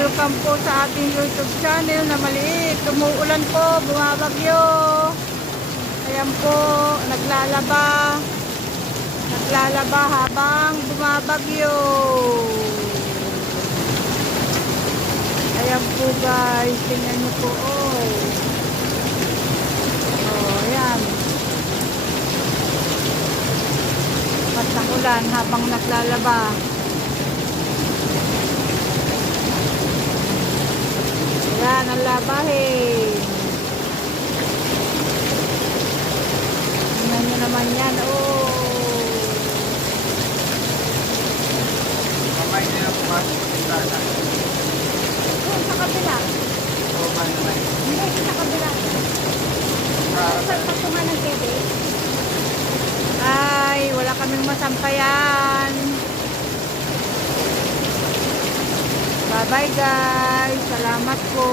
Welcome po sa ating YouTube channel na maliit. Umuulan po, bumabagyo. Ayan po, naglalaba. Naglalaba habang bumabagyo. Ayan po guys, tingnan nyo po. Ayan. Patang ulan habang naglalaba. Ayan ang labahin. Tingnan nyo naman yan. Kamay niya na pumasok sa pintana. Doon sa kabila. Oo ba naman? Hindi, sa kabila. Sa pagtungan ng TV. Ay, wala kaming masampayan. Bye-bye guys. Salamat po.